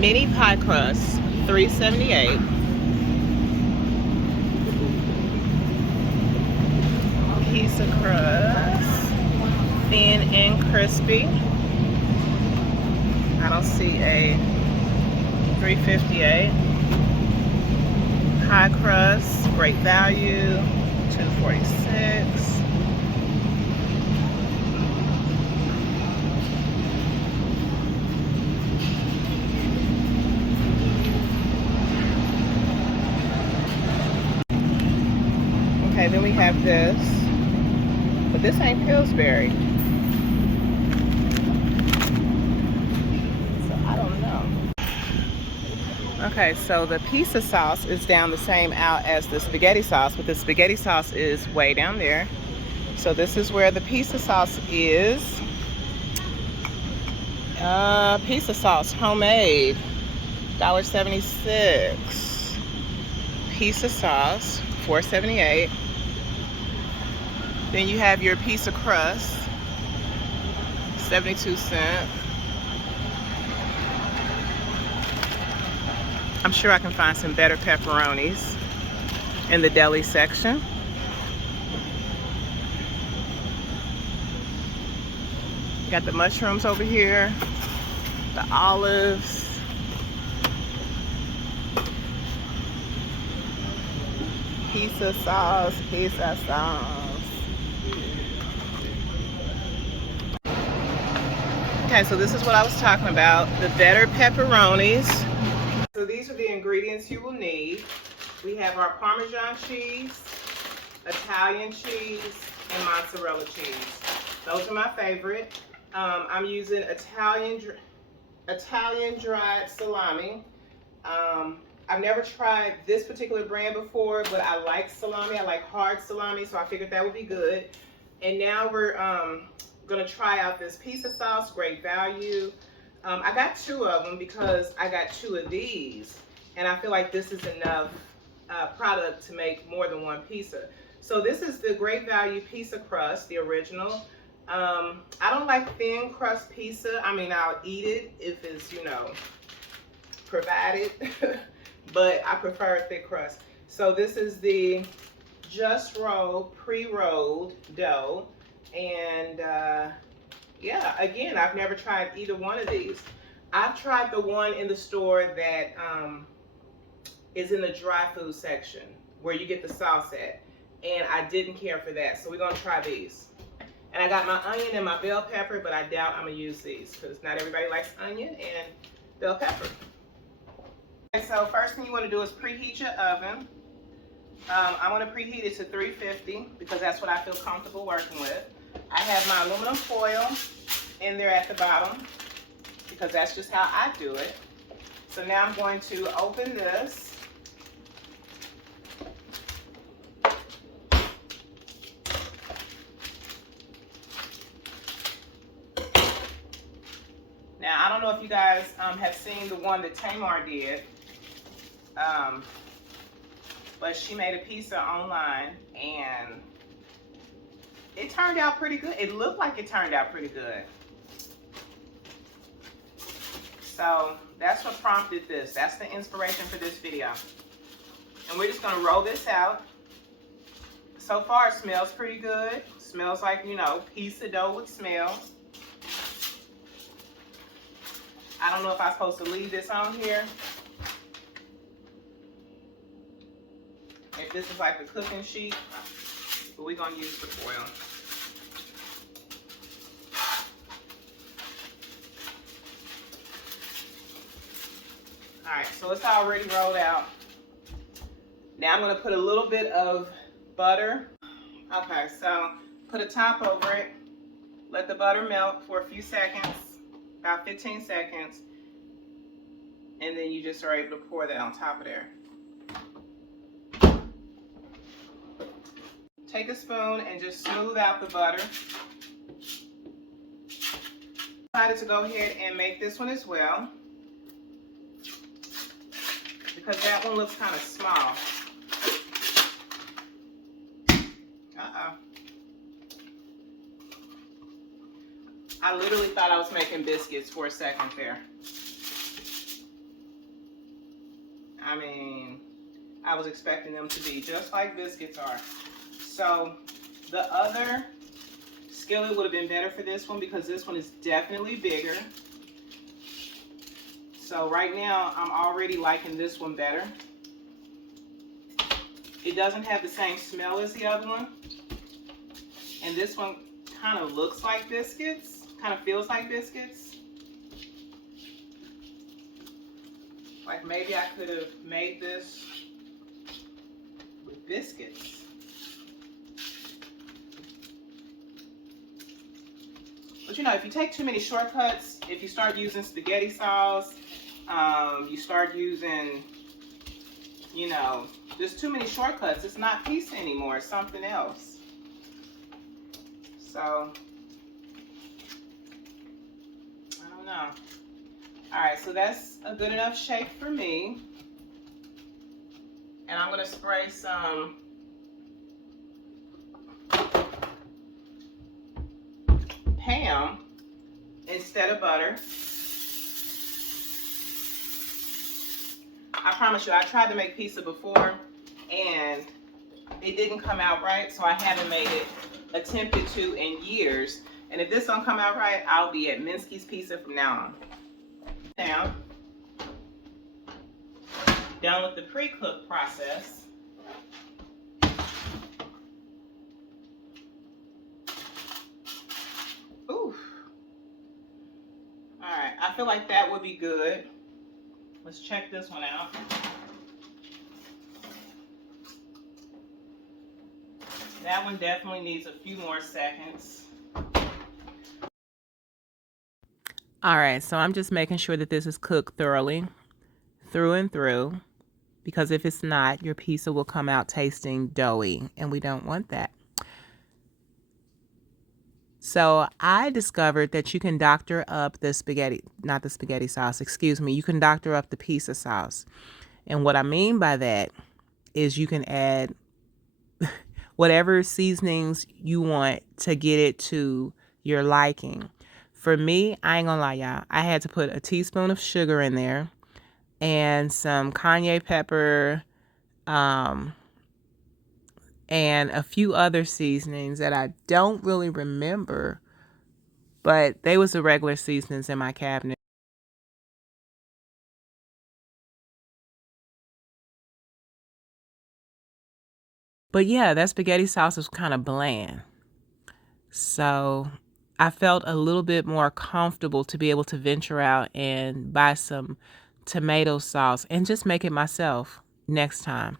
mini pie crust, $3.78. Piece of crust, thin and crispy. I don't see a $3.58. Pie crust, great value, $2.46. Okay, then we have this, but this ain't Pillsbury, so I don't know. Okay, so the pizza sauce is down the same out as the spaghetti sauce, but the spaghetti sauce is way down there. So this is where the pizza sauce is. Pizza sauce, homemade, $1.76. Pizza sauce, $4.78. Then you have your pizza crust, 72 cents. I'm sure I can find some better pepperonis in the deli section. Got the mushrooms over here, the olives. Pizza sauce, pizza sauce. Okay, so this is what I was talking about, the better pepperonis. So these are the ingredients you will need. We have our Parmesan cheese, Italian cheese, and mozzarella cheese. Those are my favorite. I'm using Italian dried salami. I've never tried this particular brand before, but I like salami. I like hard salami, so I figured that would be good. And now we're gonna try out this pizza sauce, great value. I got 2 of them because I got 2 of these, and I feel like this is enough product to make more than one pizza. So this is the great value pizza crust, the original. I don't like thin crust pizza. I mean, I'll eat it if it's, you know, provided, but I prefer thick crust. So this is the Just Roll pre-rolled dough, and yeah, again, I've never tried either one of these. I've tried the one in the store that is in the dry food section where you get the sauce at, and I didn't care for that, so we're gonna try these. And I got my onion and my bell pepper, but I doubt I'm gonna use these because not everybody likes onion and bell pepper. Okay, so first thing you wanna do is preheat your oven. I wanna preheat it to 350 because that's what I feel comfortable working with. I have my aluminum foil in there at the bottom because that's just how I do it. So now I'm going to open this. Now, I don't know if you guys have seen the one that Tamar did, but she made a pizza online and it turned out pretty good. It looked like it turned out pretty good. So that's what prompted this. That's the inspiration for this video. And we're just gonna roll this out. So far it smells pretty good. Smells like, you know, pizza dough would smell. I don't know if I'm supposed to leave this on here. If this is like the cooking sheet, but we're gonna use the foil. All right, so it's already rolled out. Now I'm gonna put a little bit of butter. Okay, so put a top over it. Let the butter melt for a few seconds, about 15 seconds. And then you just are able to pour that on top of there. Take a spoon and just smooth out the butter. I decided to go ahead and make this one as well because that one looks kind of small. I literally thought I was making biscuits for a second there. I mean, I was expecting them to be just like biscuits are. So the other skillet would have been better for this one because this one is definitely bigger. So right now, I'm already liking this one better. It doesn't have the same smell as the other one. And this one kind of looks like biscuits, kind of feels like biscuits. Like maybe I could have made this with biscuits. But you know, if you take too many shortcuts, if you start using spaghetti sauce, you start using, you know, there's too many shortcuts. It's not pizza anymore, it's something else. So, I don't know. All right, so that's a good enough shape for me. And I'm gonna spray some Pam instead of butter. I promise you, I tried to make pizza before and it didn't come out right, so I haven't made it, attempted to in years. And if this don't come out right, I'll be at Minsky's Pizza from now on. Now, done with the pre-cook process. Ooh. All right, I feel like that would be good. Let's check this one out. That one definitely needs a few more seconds. All right, so I'm just making sure that this is cooked thoroughly, through and through, because if it's not, your pizza will come out tasting doughy, and we don't want that. So I discovered that you can doctor up the spaghetti, not the spaghetti sauce, excuse me, you can doctor up the pizza sauce. And what I mean by that is you can add whatever seasonings you want to get it to your liking. For me, I ain't gonna lie, y'all, I had to put a teaspoon of sugar in there and some cayenne pepper, and a few other seasonings that I don't really remember, but they was the regular seasonings in my cabinet. But yeah, that spaghetti sauce was kind of bland. So I felt a little bit more comfortable to be able to venture out and buy some tomato sauce and just make it myself next time.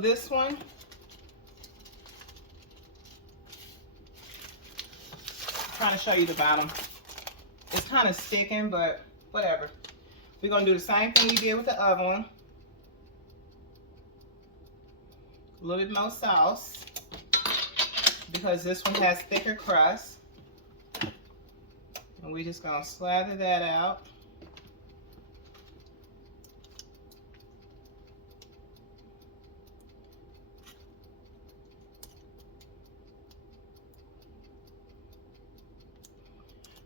This one, I'm trying to show you the bottom. It's kind of sticking, but whatever. We're gonna do the same thing we did with the other one. A little bit more sauce because this one has thicker crust. And we're just gonna slather that out.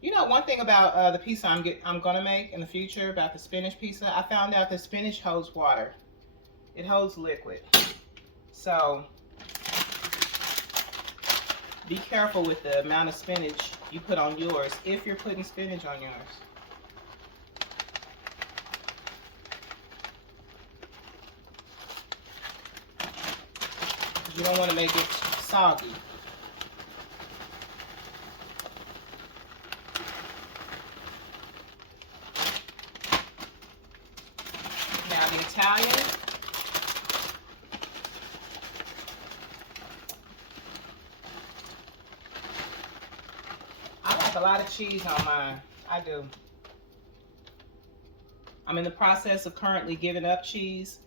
You know, one thing about the pizza I'm gonna make in the future about the spinach pizza, I found out that spinach holds water. It holds liquid. So be careful with the amount of spinach you put on yours if you're putting spinach on yours. You don't want to make it soggy. like a lot of cheese on mine. I do. I'm in the process of currently giving up cheese,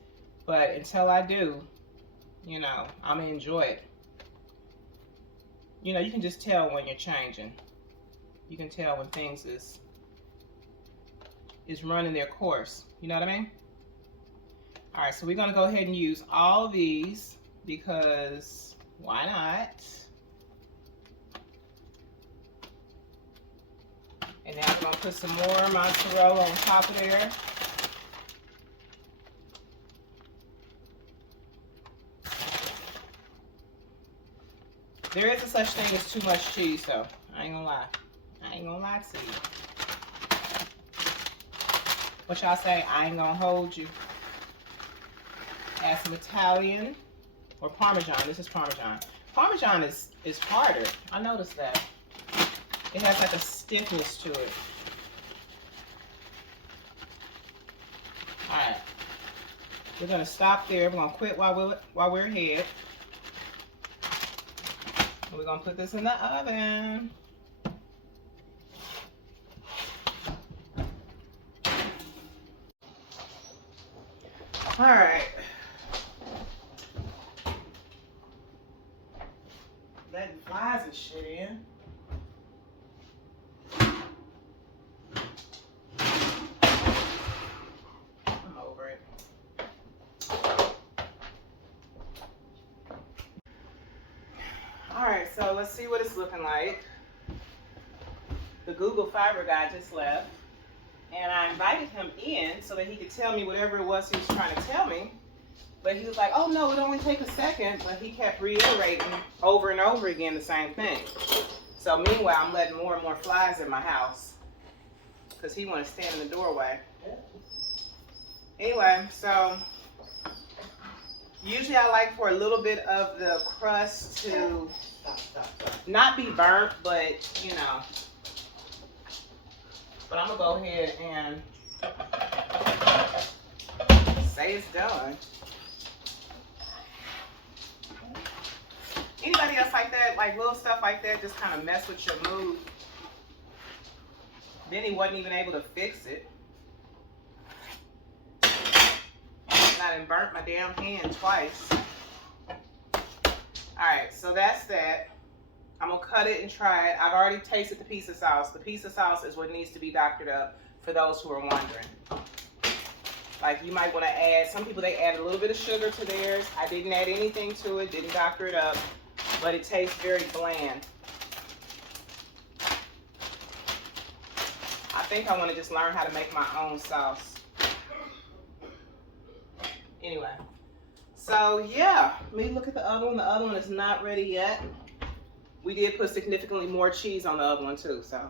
but until I do, you know, I'm gonna enjoy it. You know, you can just tell when you're changing. You can tell when things is running their course. You know what I mean? All right, so we're gonna go ahead and use all these because why not? And now I'm gonna put some more mozzarella on top of there. There is a such thing as too much cheese though. I ain't gonna lie. I ain't gonna lie to you. What y'all say? I ain't gonna hold you. Add some Italian or Parmesan. This is Parmesan. Parmesan is harder. I noticed that. It has like a stiffness to it. All right. We're gonna stop there. We're gonna quit while we're ahead. We're gonna put this in the oven. All right. Letting flies and shit in. I'm over it. All right, so let's see what it's looking like. The Google Fiber guy just left, and I invited him in so that he could tell me whatever it was he was trying to tell me. But he was like, oh no, it only take a second, but he kept reiterating over and over again the same thing. So meanwhile, I'm letting more and more flies in my house because he want to stand in the doorway. Anyway, so usually I like for a little bit of the crust to not be burnt, but you know. But I'm gonna go ahead and say it's done. Anybody else like that, like little stuff like that, just kind of mess with your mood? Then he wasn't even able to fix it. And I done burnt my damn hand twice. Alright, so that's that. I'm gonna cut it and try it. I've already tasted the pizza sauce. The pizza sauce is what needs to be doctored up for those who are wondering. Like you might want to add, some people they add a little bit of sugar to theirs. I didn't add anything to it, didn't doctor it up, but it tastes very bland. I think I want to just learn how to make my own sauce. Anyway, so yeah, let me look at the other one. The other one is not ready yet. We did put significantly more cheese on the other one too, so.